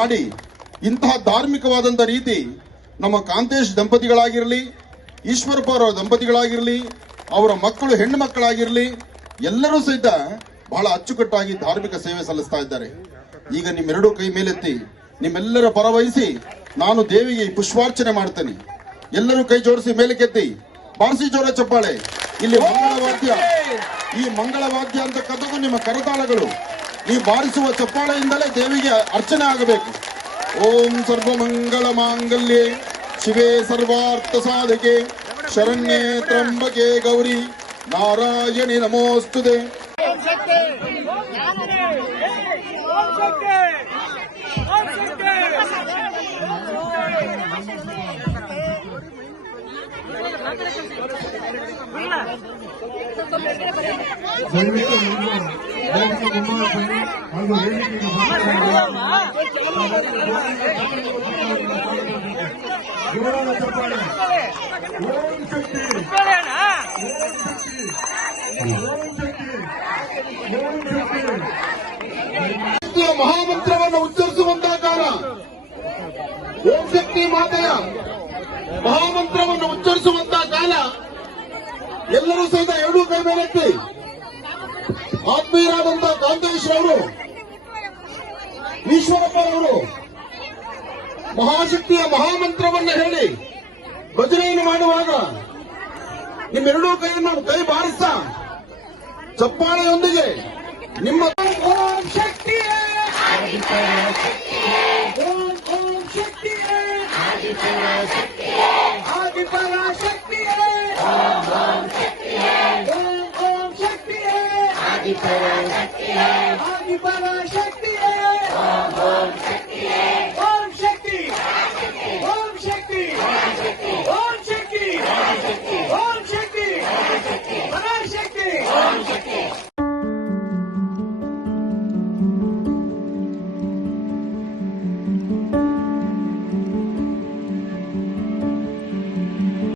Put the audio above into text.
ಮಾಡಿ ಇಂತಹ ಧಾರ್ಮಿಕವಾದಂತಹ ರೀತಿ ನಮ್ಮ ಕಾಂತೇಶ್ ದಂಪತಿಗಳಾಗಿರಲಿ, ಈಶ್ವರಪ್ಪ ಅವರ ದಂಪತಿಗಳಾಗಿರಲಿ, ಅವರ ಮಕ್ಕಳು ಹೆಣ್ಣು ಮಕ್ಕಳಾಗಿರಲಿ, ಎಲ್ಲರೂ ಸಹಿತ ಬಹಳ ಅಚ್ಚುಕಟ್ಟಾಗಿ ಧಾರ್ಮಿಕ ಸೇವೆ ಸಲ್ಲಿಸ್ತಾ ಇದ್ದಾರೆ. ಈಗ ನಿಮ್ಮೆರಡೂ ಕೈ ಮೇಲೆತ್ತಿ ನಿಮ್ಮೆಲ್ಲರ ಪರವಹಿಸಿ ನಾನು ದೇವಿಗೆ ಪುಷ್ಪಾರ್ಚನೆ ಮಾಡ್ತೇನೆ. ಎಲ್ಲರೂ ಕೈ ಜೋಡಿಸಿ ಮೇಲಕ್ಕೆತ್ತಿ ಬಾರಿಸಿ ಜೋರ ಚಪ್ಪಾಳೆ. ಇಲ್ಲಿ ಮಂಗಳವಾದ್ಯ, ಈ ಮಂಗಳವಾದ್ಯ ಅಂತಕ್ಕಂಥದ್ದು ನಿಮ್ಮ ಕರತಾಳಗಳು. ಈ ಬಾರಿಸುವ ಚಪ್ಪಾಳೆಯಿಂದಲೇ ದೇವಿಗೆ ಅರ್ಚನೆ ಆಗಬೇಕು. ಓಂ ಸರ್ವಮಂಗಳ ಮಾಂಗಲ್ಯೆ ಶಿವೆ ಸರ್ವಾರ್ಥ ಸಾಧಕೆ ಶರಣ್ಯೆ ತ್ರಂಬಕೆ ಗೌರಿ ನಾರಾಯಣಿ ನಮೋಸ್ತುತೆ. ಮಹಾಮಂತ್ರವನ್ನು ಉಚ್ಚರಿಸುವಂತಹ ಕಾಲ, ಓಂ ಶಕ್ತಿ ಮಾತೆಯ ಮಹಾಮಂತ್ರವನ್ನು ಉಚ್ಚರಿಸುವಂತಹ ಕಾಲ. ಎಲ್ಲರೂ ಸಹಿತ ಎರಡೂ ಕೈ ಮೇಲೆತ್ತಿ ಆತ್ಮೀಯರಾದಂತಹ ಕಾಂತೇಶ್ ಅವರು, ಈಶ್ವರಪ್ಪನವರು ಮಹಾಶಕ್ತಿಯ ಮಹಾಮಂತ್ರವನ್ನು ಹೇಳಿ ಭಜನೆಯನ್ನು ಮಾಡುವಾಗ ನಿಮ್ಮೆರಡೂ ಕೈಯನ್ನು ಕೈ ಬಾರಿಸ್ತಾ ಚಪ್ಪಾಳೆಯೊಂದಿಗೆ ನಿಮ್ಮ ಓಂ ಶಕ್ತಿಯೇ ಓಂ ಶಕ್ತಿಯೇ ಆದಿಪರಾಶಕ್ತಿಯೇ ಓಂ ಶಕ್ತಿಯೇ ಆದಿಪರಾಶಕ್ತಿಯೇ